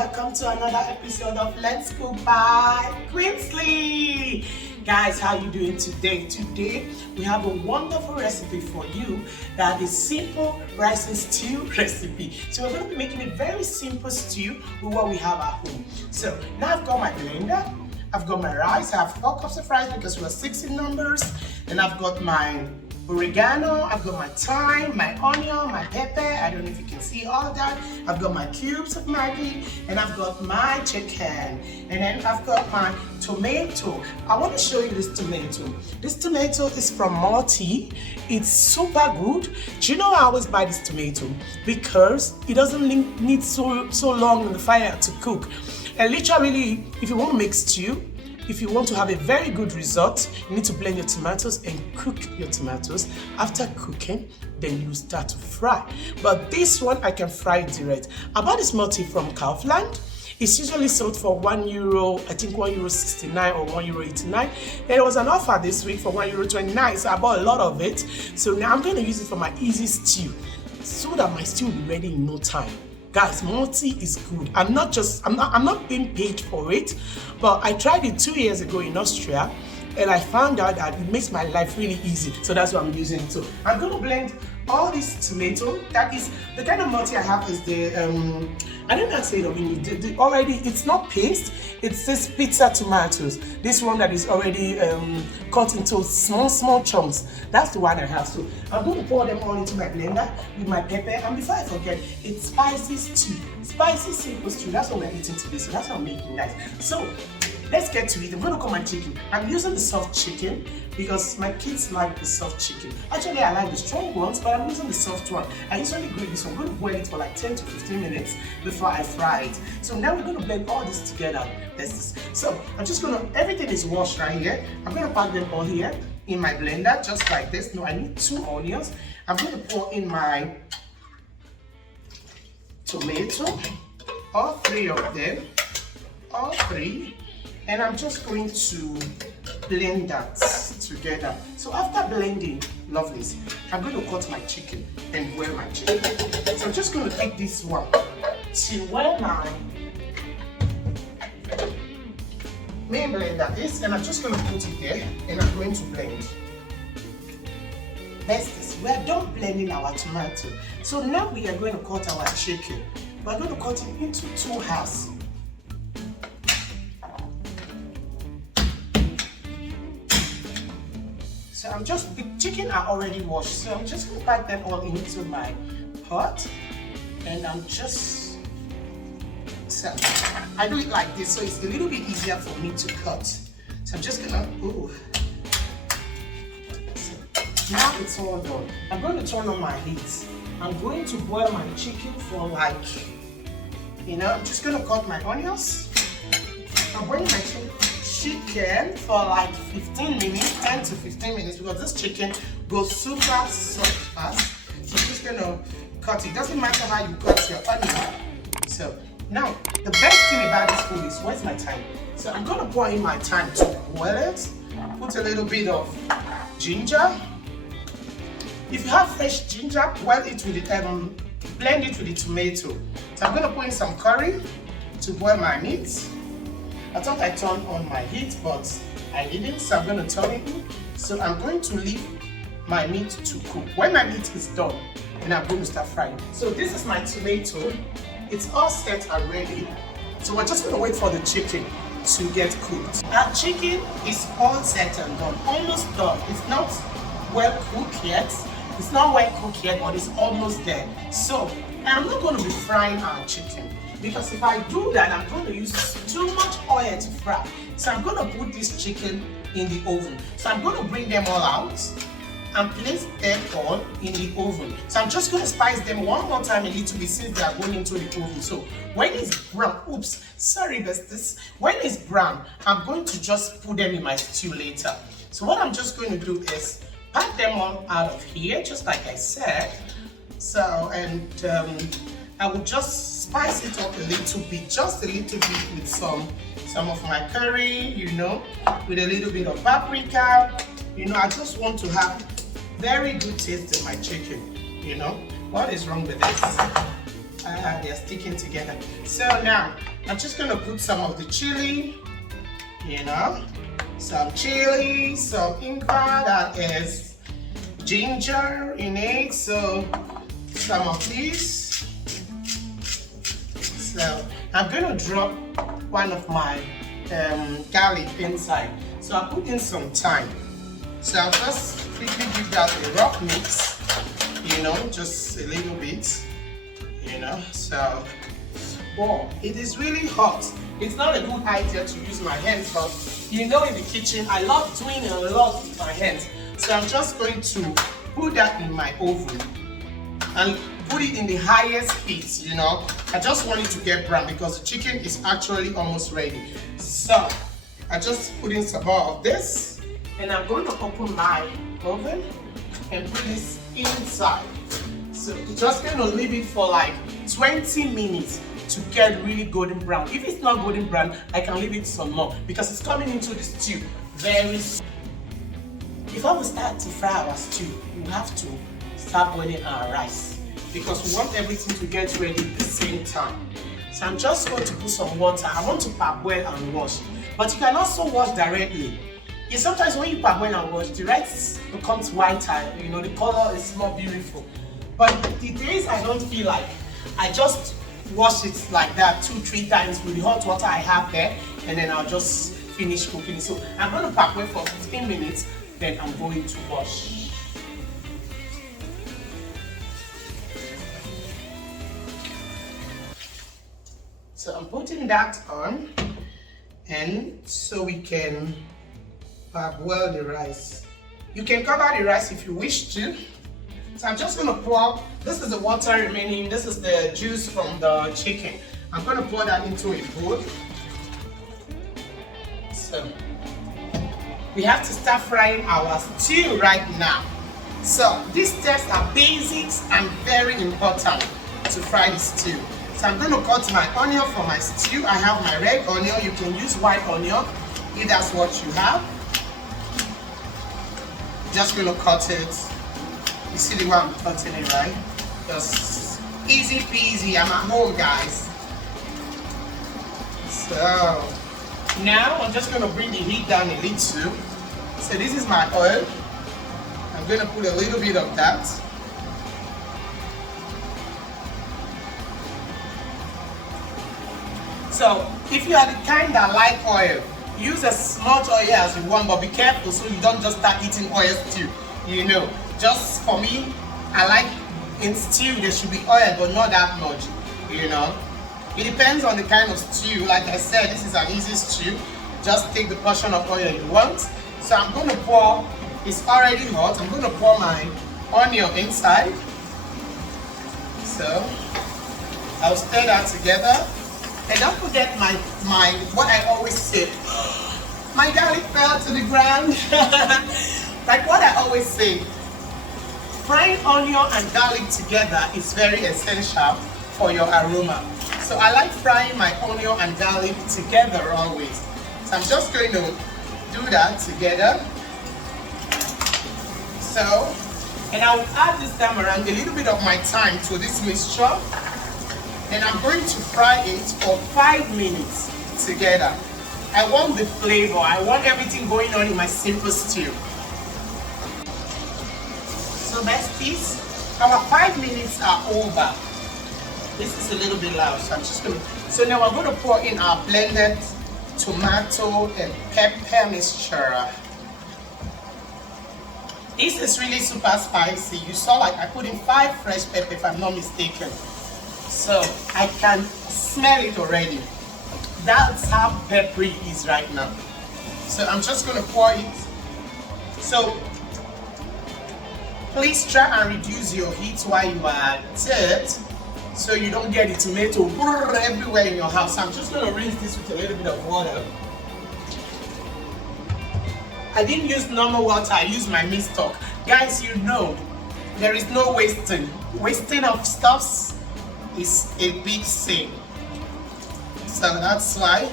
welcome to another episode of Let's Cook by Queensly. Guys, how you doing today? Today we have a wonderful recipe for you that is simple rice and stew recipe. So we're going to be making a very simple stew with what we have at home. So now I've got my blender, I've got my rice, I have 4 cups of rice because we're 6 in numbers. Then I've got my oregano, I've got my thyme, my onion, my pepper, I don't know if you can see all that. I've got my cubes of Maggi, and I've got my chicken, and then I've got my tomato. I want to show you this tomato. This tomato is from Multi. It's super good. Do you know I always buy this tomato? Because it doesn't need so long in the fire to cook. And literally, if you want to make stew, if you want to have a very good result, you need to blend your tomatoes and cook your tomatoes. After cooking, then you start to fry. But this one, I can fry it direct. I bought this Multi from Kaufland. It's usually sold for €1, I think €1.69 or €1.89. There was an offer this week for €1.29, so I bought a lot of it. So now I'm going to use it for my easy stew, so that my stew will be ready in no time. Guys, Multi is good. I'm not being paid for it, but I tried it 2 years ago in Austria, and I found out that it makes my life really easy. So that's what I'm using it. So I'm going to blend all this tomato. That is the kind of Multi I have is the I don't know how to say it already. It's not paste. It's this pizza tomatoes. This one that is already cut into small chunks. That's the one I have. So I'm going to pour them all into my blender with my pepper. And before I forget, it's spicy stew. Spicy simple stew. That's what we're eating today. So that's what I'm making, guys. So let's get to it. I'm going to cook my chicken. I'm using the soft chicken because my kids like the soft chicken. Actually, I like the strong ones, but I'm using the soft one. I usually grate this one. I'm going to boil it for like 10 to 15 minutes before I fry it. So now we're going to blend all this together. So I'm just going to, everything is washed right here. I'm going to pack them all here in my blender, just like this. No, I need 2 onions. I'm going to pour in my tomato, all 3 of them, all 3. And I'm just going to blend that together. So after blending, lovelies, I'm going to cut my chicken and boil my chicken. So I'm just going to take this one to where my main blender is, and I'm just going to put it there, and I'm going to blend. This. We are done blending our tomato. So now we are going to cut our chicken. We're going to cut it into 2 halves. So the chicken are already washed, so I'm just going to pack them all into my pot, and so I do it like this, so it's a little bit easier for me to cut. So I'm just gonna, so now it's all done. I'm going to turn on my heat. I'm going to boil my chicken for like, I'm just going to cut my onions. I'm boiling my chicken for like 15 minutes, 10 to 15 minutes, because this chicken goes super soft fast. So I'm just gonna cut it. Doesn't matter how you cut your onion. So now the best thing about this food is, where's my thyme? So I'm gonna pour in my thyme to boil it. Put a little bit of ginger. If you have fresh ginger, boil it with the blend it with the tomato. So I'm gonna put in some curry to boil my meat. I thought I turned on my heat, but I didn't, so I'm going to turn it in. So I'm going to leave my meat to cook. When my meat is done, then I'm going to start frying. So this is my tomato. It's all set and ready. So we're just going to wait for the chicken to get cooked. Our chicken is all set and done, almost done. It's not well cooked yet. It's not well cooked yet, but it's almost there. So I'm not going to be frying our chicken, because if I do that, I'm going to use too much oil to fry. So I'm going to put this chicken in the oven. So I'm going to bring them all out and place them all in the oven. So I'm just going to spice them one more time a little bit, since they are going into the oven. So when it's brown, when it's brown, I'm going to just put them in my stew later. So what I'm just going to do is pack them all out of here, just like I said. So, and I will just spice it up a little bit, just a little bit, with some of my curry, with a little bit of paprika. I just want to have very good taste in my chicken. What is wrong with this? They're sticking together. So now I'm just gonna put some of the chili, you know, some chili, some inca, that is ginger in it. So some of this. So I'm gonna drop one of my garlic inside. So I put in some thyme. So I'll just quickly give that a rough mix, you know, just a little bit, you know. So, oh, it is really hot. It's not a good idea to use my hands, but you know, in the kitchen, I love doing a lot with my hands. So I'm just going to put that in my oven and put it in the highest heat, you know. I just want it to get brown because the chicken is actually almost ready. So I just put in some more of this. And I'm going to open my oven and put this inside. So you're just going to leave it for like 20 minutes to get really golden brown. If it's not golden brown, I can leave it some more because it's coming into the stew very soon. Before we start to fry our stew, we have to start boiling our rice because we want everything to get ready at the same time. So I'm just going to put some water. I want to parboil and wash, but you can also wash directly. Yeah, sometimes when you parboil and wash, the rice becomes whiter, you know, the color is more beautiful. But the days I don't feel like, I just wash it like that 2-3 times with the hot water I have there, and then I'll just finish cooking. So I'm going to parboil for 15 minutes, then I'm going to wash. So I'm putting that on, and so we can parboil the rice. You can cover the rice if you wish to. So I'm just going to pour, this is the water remaining, this is the juice from the chicken. I'm going to pour that into a bowl. So we have to start frying our stew right now. So these steps are basics and very important to fry the stew. So I'm going to cut my onion for my stew. I have my red onion. You can use white onion if that's what you have. Just going to cut it. You see the way I'm cutting it, right? Just easy peasy. I'm at home, guys. So now I'm just going to bring the heat down a little. So this is my oil. I'm going to put a little bit of that. So if you are the kind that like oil, use as much oil as you want, but be careful so you don't just start eating oil stew. You know, just for me, I like in stew there should be oil, but not that much. You know, it depends on the kind of stew. Like I said, this is an easy stew. Just take the portion of oil you want. So I'm going to pour. It's already hot. I'm going to pour my onion inside. So I'll stir that together. And don't forget my what I always say. My garlic fell to the ground. Like what I always say, frying onion and garlic together is very essential for your aroma. So I like frying my onion and garlic together always. So I'm just going to do that together. So, and I will add this time around a little bit of my thyme to this mixture. And I'm going to fry it for 5 minutes together. I want the flavor. I want everything going on in my simple stew. So besties, our 5 minutes are over. This is a little bit loud, so I'm just going to... So now we're going to pour in our blended tomato and pepper mixture. This is really super spicy. You saw like I put in 5 fresh peppers if I'm not mistaken. So I can smell it already. That's how peppery it is right now. So I'm just going to pour it. So please try and reduce your heat while you are at it, so you don't get the tomato everywhere in your house. I'm just going to rinse this with a little bit of water. I didn't use normal water, I used my mist stock. Guys, you know, there is no wasting. Wasting of stuffs is a big sin. So that's why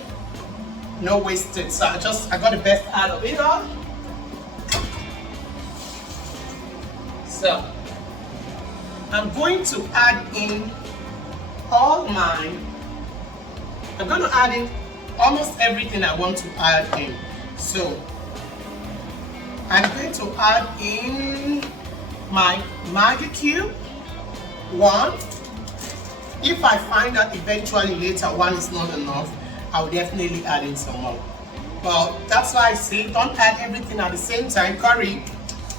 no wasting. So I got the best out of it all. So I'm going to add in all mine. I'm going to add in almost everything I want to add in. So I'm going to add in my Maggi cube, 1. If I find that eventually later 1 is not enough, I'll definitely add in some more. But that's why I say don't add everything at the same time. Curry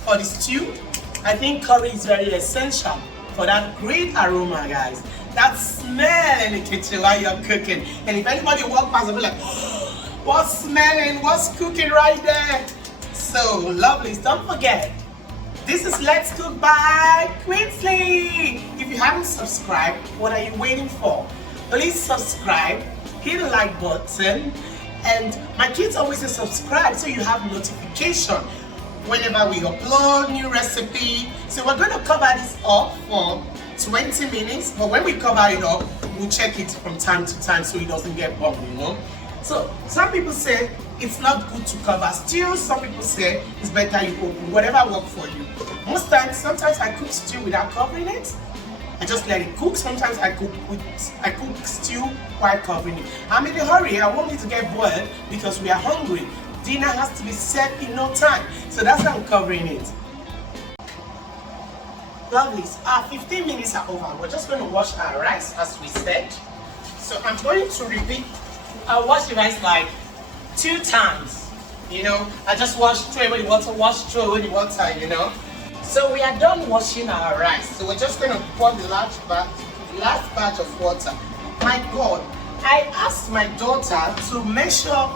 for the stew, I think curry is very essential for that great aroma, guys. That smell in the kitchen while you're cooking. And if anybody walks past, they'll be like, oh, what's smelling? What's cooking right there? So lovely. Don't forget, this is Let's Cook by Queensly. If you haven't subscribed, what are you waiting for? Please subscribe, hit the like button, and my kids always say subscribe so you have notification whenever we upload new recipe. So we're going to cover this up for 20 minutes, but when we cover it up, we'll check it from time to time so it doesn't get bumped, you know. So some people say it's not good to cover stew. Some people say it's better you open. Whatever works for you. Most times, sometimes I cook stew without covering it. I just let it cook. Sometimes I cook stew while covering it. I'm in a hurry. I want it to get boiled because we are hungry. Dinner has to be set in no time. So that's why I'm covering it. Lovely. Our 15 minutes are over. We're just going to wash our rice as we said. So I'm going to repeat. I'll wash the rice like 2 times. You know, I just wash, throw away the water, wash, throw away the water, you know. So we are done washing our rice. So we're just going to pour the last batch of water. My God, I asked my daughter to measure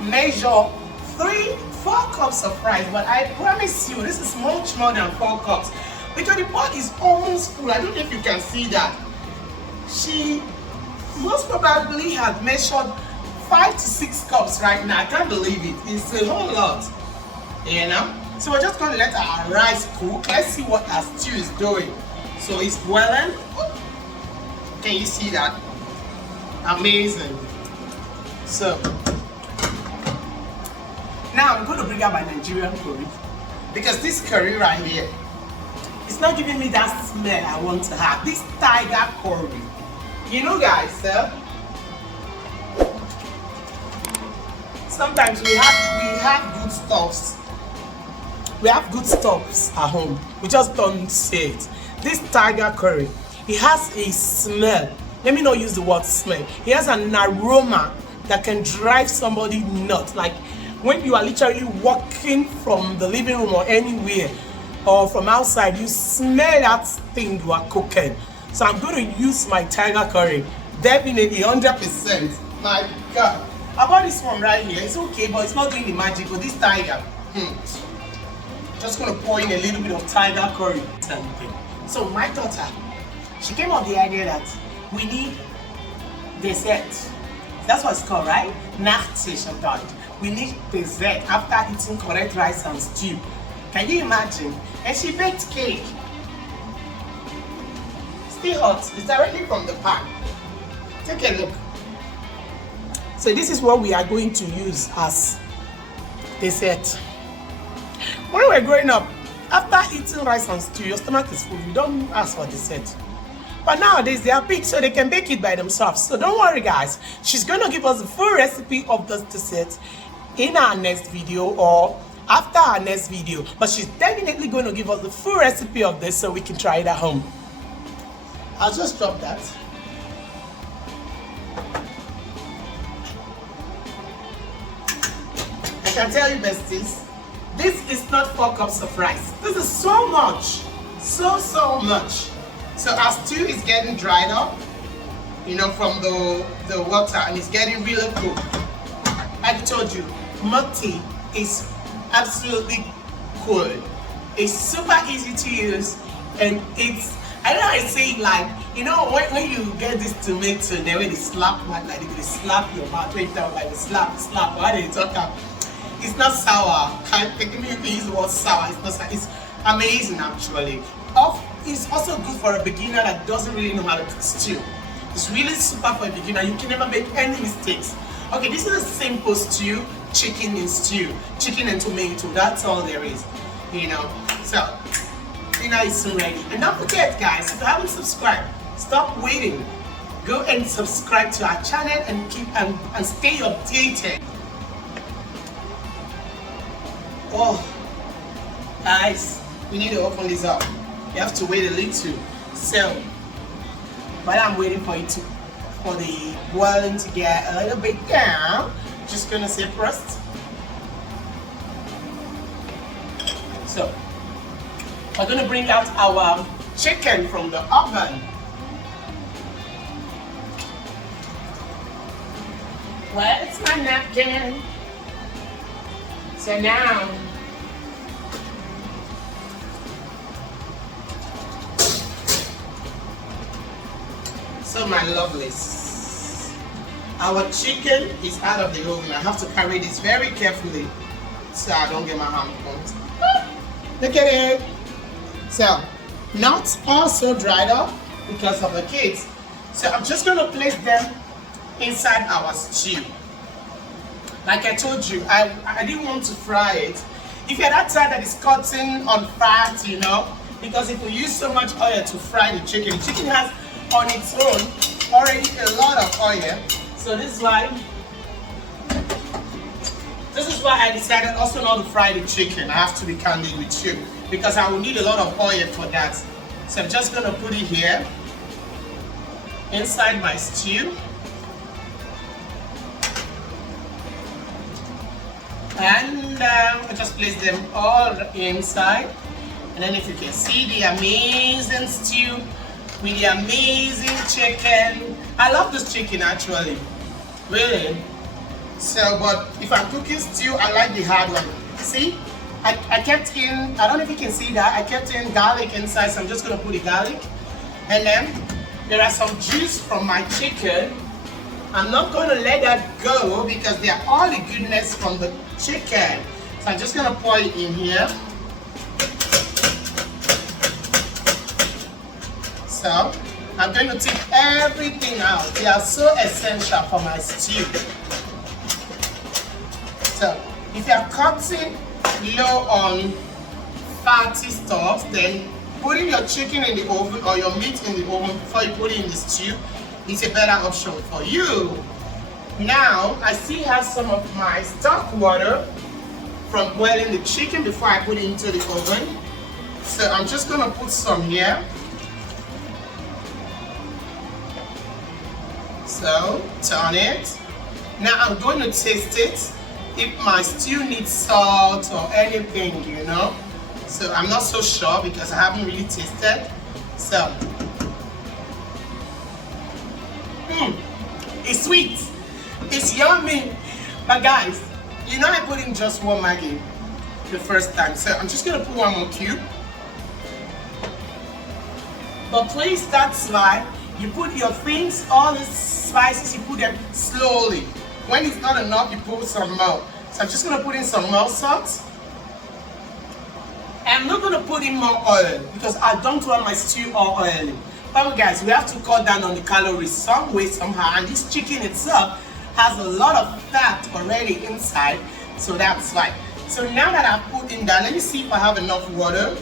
3-4 cups of rice, but I promise you this is much more than 4 cups because the pot is almost full. I don't know if you can see that. She most probably has measured 5 to 6 cups right now. I can't believe it. It's a whole lot, you know. So we're just going to let our rice cook. Let's see what our stew is doing. So it's boiling. Can you see that? Amazing. So now I'm going to bring out my Nigerian curry because this curry right here, it's not giving me that smell I want to have. This tiger curry. You know, guys, sometimes we have good stuffs. We have good stuffs at home. We just don't say it. This tiger curry, it has a smell. Let me not use the word smell. It has an aroma that can drive somebody nuts. Like when you are literally walking from the living room or anywhere or from outside, you smell that thing you are cooking. So I'm going to use my tiger curry. Definitely 100%. My God. I bought this one right here. It's okay, but it's not doing the magic. But this tiger, just going to pour in a little bit of tiger curry. So my daughter, she came up with the idea that we need dessert. That's what it's called, right? Nachtisch about it. We need dessert after eating correct rice and stew. Can you imagine? And she baked cake. Still hot. It's directly from the pan. Take a look. So this is what we are going to use as dessert. When we were growing up, after eating rice and stew, your stomach is full. You don't ask for dessert. But nowadays they are big, so they can bake it by themselves. So don't worry, guys. She's going to give us the full recipe of this dessert in our next video or after our next video. But she's definitely going to give us the full recipe of this so we can try it at home. I'll just drop that. I can tell you, besties, this is not 4 cups of rice. This is so much. So much. So our stew is getting dried up, you know, from the water, and it's getting really cool. Like I told you, mukti is absolutely cool. It's super easy to use, and it's, I don't know how I say it, like, you know, when you get this tomato, then when they slap, like they slap your mouth, when you tell like they slap, why they talk about? It's not sour. Can't take me to use the word sour. It's not sour. It's amazing actually. It's also good for a beginner that doesn't really know how to cook stew. It's really super for a beginner. You can never make any mistakes. Okay, this is a simple stew, chicken and tomato. That's all there is, you know. So dinner is soon ready. And don't forget, guys, if you haven't subscribed, stop waiting. go and subscribe to our channel and keep and stay updated. Oh, guys, we need to open this up. You have to wait a little. So, while I'm waiting for for the boiling to get a little bit down, just gonna say first. So, we're gonna bring out our chicken from the oven. Where's my napkin? So now, so my lovelies, our chicken is out of the oven. I have to carry this very carefully so I don't get my hand burnt. Look at it. So, not also dried up because of the kids. So I'm just going to place them inside our stew. Like I told you, I didn't want to fry it. If you're that type that is cutting on fat, you know, because if we use so much oil to fry the chicken has on its own already a lot of oil. So this is why I decided also not to fry the chicken. I have to be candid with you because I will need a lot of oil for that. So I'm just going to put it here inside my stew. And I just place them all inside. And then if you can see the amazing stew with the amazing chicken. I love this chicken actually, really. So, but if I'm cooking stew, I like the hard one. See, I kept in, I don't know if you can see that, I kept in garlic inside, so I'm just gonna put the garlic. And then there are some juice from my chicken. I'm not gonna let that go because they are all the goodness from the chicken. So I'm just gonna pour it in here. So I'm going to take everything out. They are so essential for my stew. So if you are cutting low on fatty stuff, then putting your chicken in the oven or your meat in the oven before you put it in the stew is a better option for you. Now I still have some of my stock water from boiling the chicken before I put it into the oven. So I'm just going to put some here. So, turn it. Now I'm going to taste it if my stew needs salt or anything, you know. So I'm not so sure because I haven't really tasted. So, it's sweet, it's yummy. But guys, you know I put in just one Maggi the first time. So I'm just going to put one more cube. But please, that's why you put your things, all the spices, you put them slowly. When it's not enough, you put some more. So I'm just going to put in some more salt. I'm not going to put in more oil because I don't want my stew all oily. But guys, we have to cut down on the calories some way, somehow. And this chicken itself has a lot of fat already inside. So that's why. So now that I've put in that, let me see if I have enough water.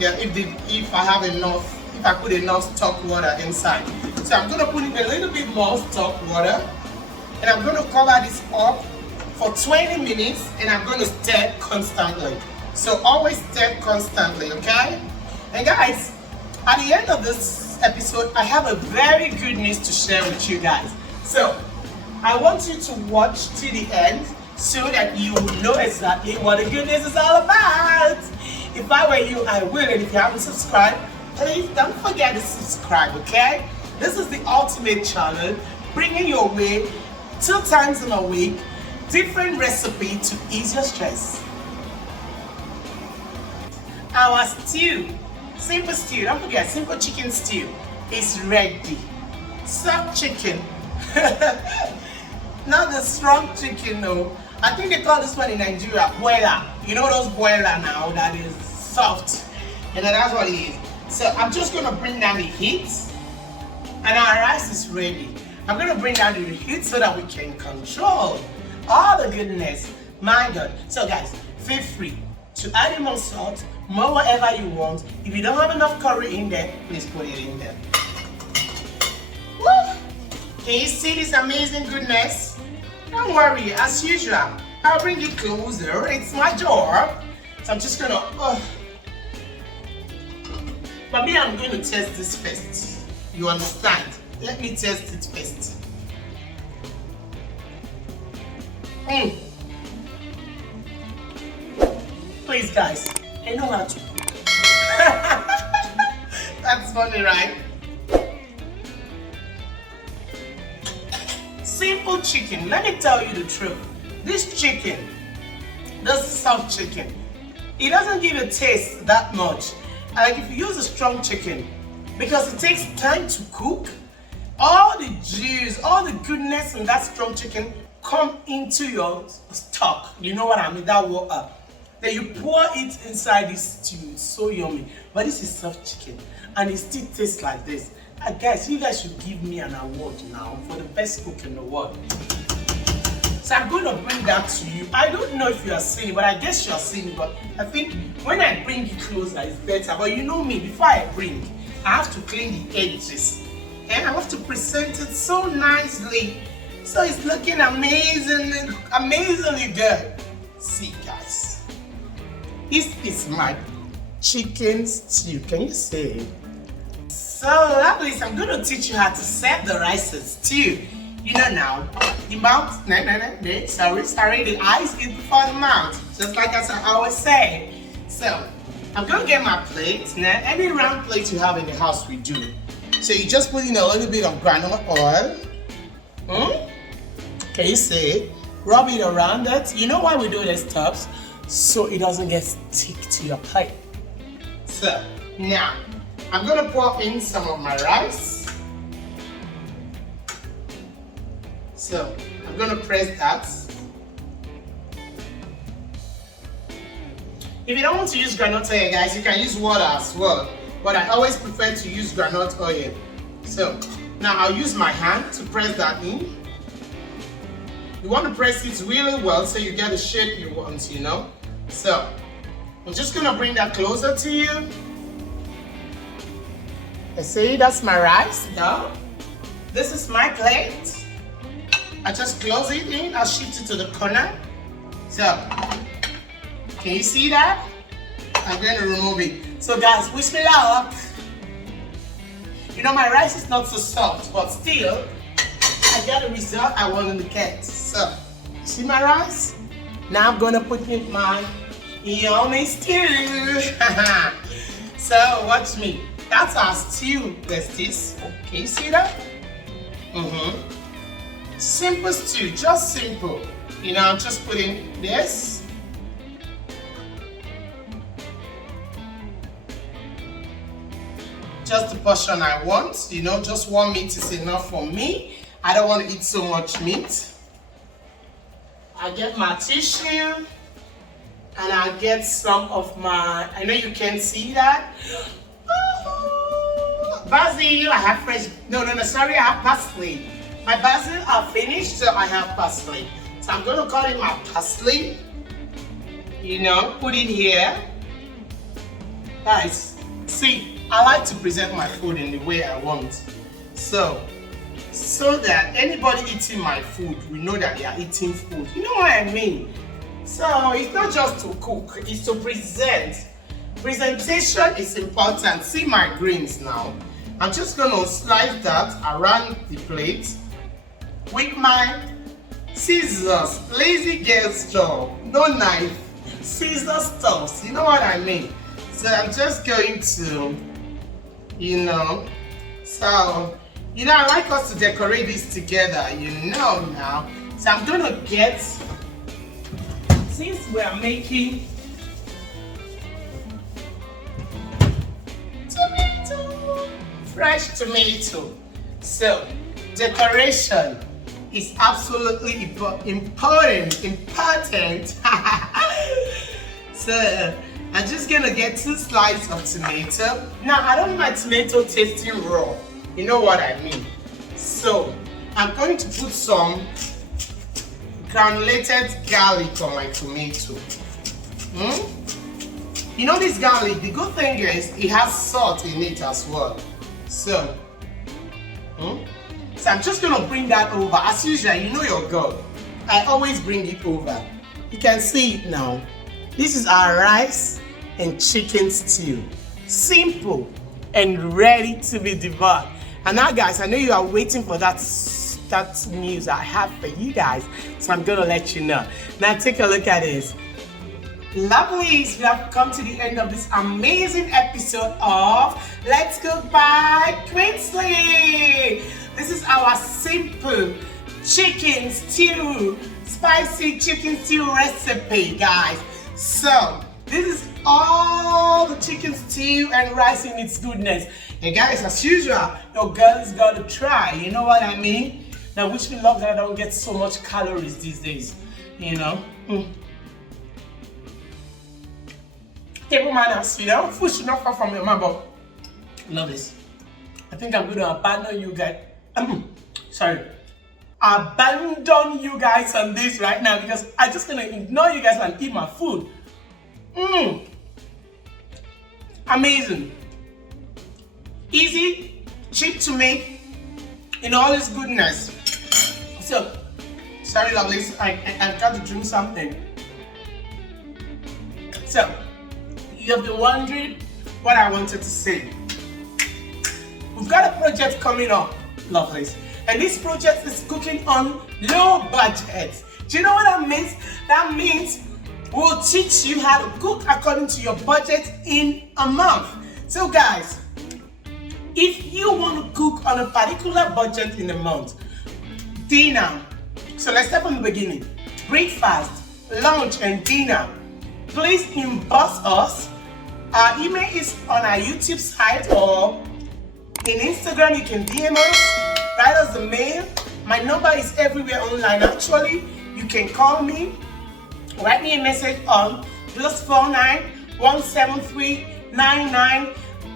Yeah, if I have enough. If I put enough stock water inside. So I'm going to put in a little bit more stock water. And I'm going to cover this up for 20 minutes and I'm going to stir constantly. So always stir constantly, okay? And guys, at the end of this episode, I have a very good news to share with you guys. So I want you to watch to the end so that you know exactly what the good news is all about. If I were you, I will. And if you haven't subscribed, please don't forget to subscribe, okay? This is the ultimate channel, bringing your way 2 times in a week, different recipe to ease your stress. Our stew, simple stew, don't forget, simple chicken stew is ready. Soft chicken, not the strong chicken, no. I think they call this one in Nigeria boiler. You know those boiler now that is soft, and that's what it is. So I'm just going to bring down the heat and our rice is ready. I'm going to bring down the heat so that we can control all the goodness. My God. So guys, feel free to add more salt, more whatever you want. If you don't have enough curry in there, please put it in there. Woo! Can you see this amazing goodness? Don't worry, as usual, I'll bring it closer. It's my job. So I'm just gonna, but me, I'm going to test this first. You understand? Let me test it first. Please, guys, I know how to cook. That's funny, right? Simple chicken. Let me tell you the truth. This chicken, this soft chicken, it doesn't give a taste that much. Like if you use a strong chicken, because it takes time to cook, all the juice, all the goodness in that strong chicken come into your stock. You know what I mean? That water. Then you pour it inside this stew. It's so yummy. But this is soft chicken, and it still tastes like this. Guys, you guys should give me an award now for the best cook in the world. So I'm going to bring that to you. I don't know if you are seeing it, but I guess you are seeing it. But I think when I bring it closer, it's better. But you know me, before I bring, I have to clean the edges. And I have to present it so nicely. So it's looking amazing, amazingly good. See, guys. This is my chicken stew. Can you see it? So that means I'm going to teach you how to set the rice and stew. You know now, the mouth, sorry, the eyes is before the mouth. Just like as I always say. So, I'm going to get my plate. Now, any round plate you have in the house, we do. So you just put in a little bit of granule oil. Can you see it? Rub it around it. You know why we do this stuff? So it doesn't get stick to your plate. So, now, I'm going to pour in some of my rice. So, I'm going to press that. If you don't want to use groundnut oil, guys, you can use water as well. But I always prefer to use groundnut oil. So, now I'll use my hand to press that in. You want to press it really well so you get the shape you want, you know. So, I'm just going to bring that closer to you. I see that's my rice. Now, this is my plate. I just close it in. I'll shift it to the corner. So, can you see that? I'm going to remove it. So guys, wish me luck. You know, my rice is not so soft, but still, I got a result I wanted to get. So, see my rice? Now I'm going to put in my yummy stew. So, watch me. That's our stew, besties. Can you see that? Simple stew, just simple. You know, I'm just putting this. Just the portion I want. You know, just 1 meat is enough for me. I don't want to eat so much meat. I get my tissue. And I get some of my, I know you can't see that. Basil, I have fresh, sorry, I have parsley. My basil are finished, so I have parsley. So I'm going to cut in my parsley. You know, put it here. Guys, see, I like to present my food in the way I want. So that anybody eating my food, we know that they are eating food. You know what I mean? So it's not just to cook, it's to present. Presentation is important. See my greens now. I'm just going to slice that around the plate with my scissors. Lazy girl's job. No knife. Scissor stuffs. You know what I mean? So I'm just going to, you know, so, you know, I like us to decorate this together, you know now. So I'm going to get, since we're making fresh tomato. So, decoration is absolutely important. So, I'm just gonna get 2 slices of tomato. Now, I don't want my tomato tasting raw. You know what I mean? So, I'm going to put some granulated garlic on my tomato. You know this garlic, the good thing is it has salt in it as well. So So I'm just gonna bring that over. As usual, you know your girl. I always bring it over. You can see it now. This is our rice and chicken stew. Simple and ready to be devoured. And now guys, I know you are waiting for that news I have for you guys. So I'm gonna let you know. Now take a look at this. Lovelies, we have come to the end of this amazing episode of Let's Cook by Queensly. This is our simple chicken stew, spicy chicken stew recipe, guys. So this is all the chicken stew and rice in its goodness. And guys, as usual, your girl is gonna try. You know what I mean? Now, wish me luck that I don't get so much calories these days. You know. Table manners, you know, food should not fall from your mouth, but love this. I think I'm going to abandon you guys. Abandon you guys on this right now because I'm just going to ignore you guys and eat my food. Amazing. Easy, cheap to make, in all its goodness. So, sorry lovelies, I got to drink something. So, you have been wondering what I wanted to say. We've got a project coming up, lovelies. And this project is cooking on low budget. Do you know what that means? That means we'll teach you how to cook according to your budget in a month. So guys, if you want to cook on a particular budget in a month, dinner, so let's start from the beginning. Breakfast, lunch, and dinner. Please inbox us. Our email is on our YouTube site or in Instagram. You can DM us, write us the mail. My number is everywhere online. Actually, you can call me, write me a message on +49 173 99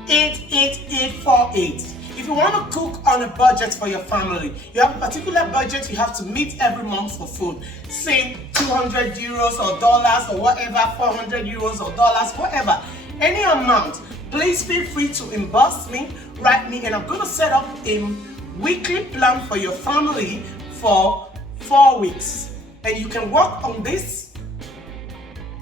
88848. If you want to cook on a budget for your family, you have a particular budget you have to meet every month for food. Say 200 euros or dollars or whatever, 400 euros or dollars, whatever. Any amount, please feel free to inbox me, write me, and I'm going to set up a weekly plan for your family for 4 weeks. And you can work on this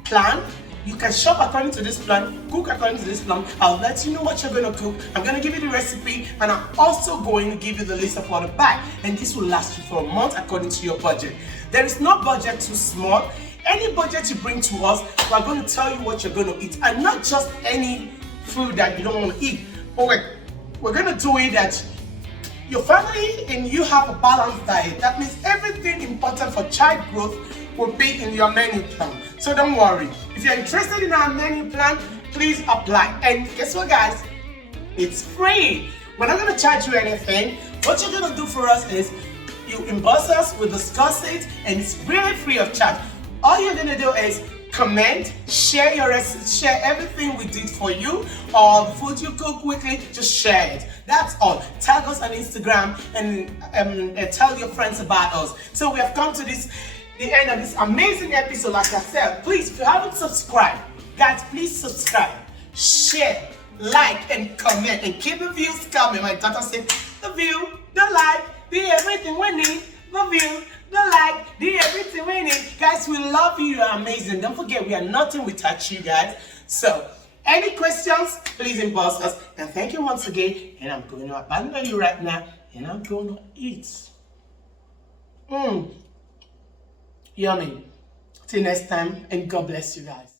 plan. You can shop according to this plan, cook according to this plan. I'll let you know what you're going to cook. I'm going to give you the recipe, and I'm also going to give you the list of what to buy. And this will last you for a month according to your budget. There is no budget too small. Any budget you bring to us, we're going to tell you what you're going to eat. And not just any food that you don't want to eat. But we're going to do it that your family and you have a balanced diet. That means everything important for child growth will be in your menu plan. So don't worry. If you're interested in our menu plan, please apply. And guess what, guys? It's free. We're not going to charge you anything. What you're going to do for us is you inbox us, we'll discuss it, and it's really free of charge. All you're going to do is comment, share your recipe, share everything we did for you, or the food you cook weekly, just share it. That's all. Tag us on Instagram and tell your friends about us. So we have come to the end of this amazing episode. Like I said, please, if you haven't subscribed, guys, please subscribe, share, like, and comment, and keep the views coming. My daughter said, the view, the like, the everything we need, the view, the like, the everything we need. Guys, we love you. You're amazing. Don't forget, we are nothing without you guys. So, any questions, please inbox us. And thank you once again. And I'm going to abandon you right now. And I'm going to eat. Yummy. Till next time. And God bless you guys.